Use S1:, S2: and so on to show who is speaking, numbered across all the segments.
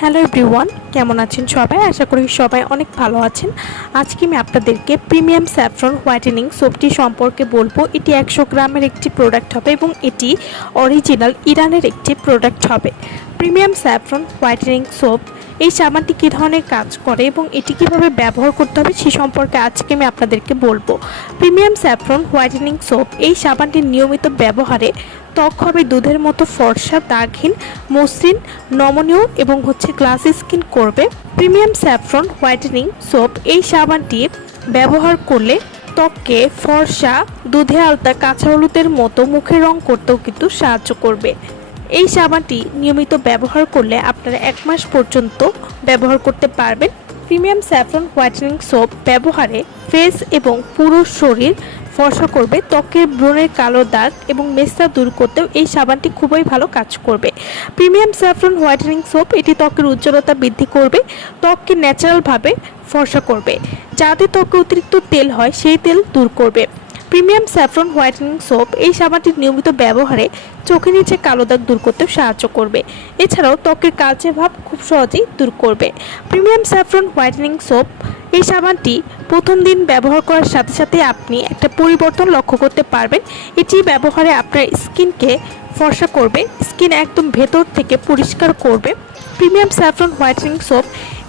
S1: Hello everyone, কেমন আছেন সবাই? আশা করি সবাই অনেক ভালো আছেন। আজকে আমি আপনাদেরকে প্রিমিয়াম স্যাফ্রন হোয়াইটেনিং সোপটি সম্পর্কে বলব। এটি একশো গ্রামের একটি প্রোডাক্ট হবে এবং এটি অরিজিনাল ইরানের একটি প্রোডাক্ট হবে। প্রিমিয়াম স্যাফ্রন হোয়াইটেনিং সোপ এই সাবানটি কী ধরনের কাজ করে এবং এটি কীভাবে ব্যবহার করতে হবে সে সম্পর্কে আজকে আমি আপনাদেরকে বলব। প্রিমিয়াম স্যাফ্রন হোয়াইটেনিং সোপ এই সাবানটির নিয়মিত ব্যবহারে ত্বক হবে দুধের মতো ফর্সা, দাগহীন, মসৃণ, নমনীয় এবং হচ্ছে গ্লাস স্কিন করবে। প্রিমিয়াম স্যাফ্রন হোয়াইটেনিং সোপ এই সাবানটি ব্যবহার করলে ত্বককে ফর্সা, দুধে আলতা, কাঁচা হলুদের মতো মুখে রং করতেও কিন্তু সাহায্য করবে। এই সাবানটি নিয়মিত ব্যবহার করলে আপনারা এক মাস পর্যন্ত ব্যবহার করতে পারবেন। প্রিমিয়াম স্যাফরন হোয়াইটেনিং সোপ ব্যবহারে ফেস এবং পুরো শরীর ফর্সা করবে, ত্বকের ব্রণের কালো দাগ এবং মেস্তা দূর করতেও এই সাবানটি খুবই ভালো কাজ করবে। প্রিমিয়াম স্যাফরন হোয়াইটেনিং সোপ এটি ত্বকের উজ্জ্বলতা বৃদ্ধি করবে, ত্বককে ন্যাচারালভাবে ফর্সা করবে। যাতে ত্বকে অতিরিক্ত তেল হয়, সেই তেল দূর করবে। প্রিমিয়াম স্যাফরন হোয়াইটেনিং সোপ এই সাবানটির নিয়মিত ব্যবহারে চোখের নিচে কালো দাগ দূর করতে সাহায্য করবে। এছাড়াও ত্বকের কালচে ভাব খুব সহজেই দূর করবে। প্রিমিয়াম স্যাফরন হোয়াইটেনিং সোপ এই সাবানটি প্রথম দিন ব্যবহার করার সাথে সাথে আপনি একটা পরিবর্তন লক্ষ্য করতে পারবেন। এটি ব্যবহারে আপনার স্কিনকে ফর্সা করবে, স্কিন একদম ভেতর থেকে পরিষ্কার করবে। প্রিমিয়াম স্যাফরন হোয়াইটেনিং সোপ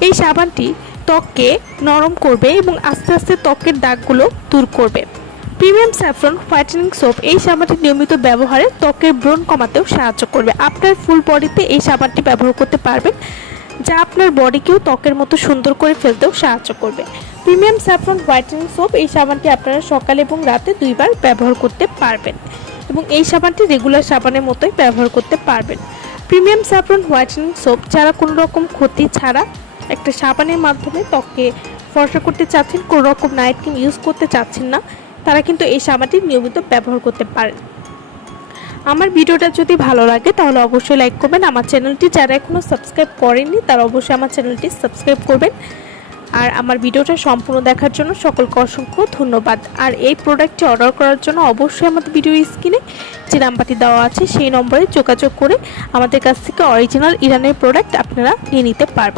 S1: এই সাবানটি ত্বককে নরম করবে এবং আস্তে আস্তে ত্বকের দাগগুলো দূর করবে। প্রিমিয়াম স্যাফরন হোয়াইটেনিং সোপ এই সাবানটি নিয়মিত ব্যবহারে ত্বকের ব্রণ কমাতেও সাহায্য করবে। আপনার ফুল বডিতে এই সাবানটি ব্যবহার করতে পারবেন, যা আপনার বডিকেও ত্বকের মতো সুন্দর করে ফেলতেও সাহায্য করবে। প্রিমিয়াম স্যাফরন হোয়াইটেনিং সোপ এই সাবানটি আপনারা সকালে এবং রাতে দুইবার ব্যবহার করতে পারবেন এবং এই সাবানটি রেগুলার সাবানের মতোই ব্যবহার করতে পারবেন। প্রিমিয়াম স্যাফরন হোয়াইটেনিং সোপ যারা কোনো রকম ক্ষতি ছাড়া একটা সাবানের মাধ্যমে ত্বককে ফর্সা করতে চাচ্ছেন, কোনো রকম নাইট ক্রিম ইউজ করতে চাচ্ছেন না তারা কিন্তু এই সাবানটি নিয়মিত ব্যবহার করতে পারেন আমার ভিডিওটা যদি ভালো লাগে, তাহলে অবশ্যই লাইক করবেন। আমার চ্যানেলটি যারা এখনও সাবস্ক্রাইব করেননি, তারা অবশ্যই আমার চ্যানেলটি সাবস্ক্রাইব করবেন। আর আমার ভিডিওটা সম্পূর্ণ দেখার জন্য সকলকে অসংখ্য ধন্যবাদ। আর এই প্রোডাক্টটি অর্ডার করার জন্য অবশ্যই আমাদের ভিডিও স্ক্রিনে যে নাম্বারটি দেওয়া আছে, সেই নম্বরে যোগাযোগ করে আমাদের কাছ থেকে অরিজিনাল ইরানের প্রোডাক্ট আপনারা নিয়ে নিতে পারবেন।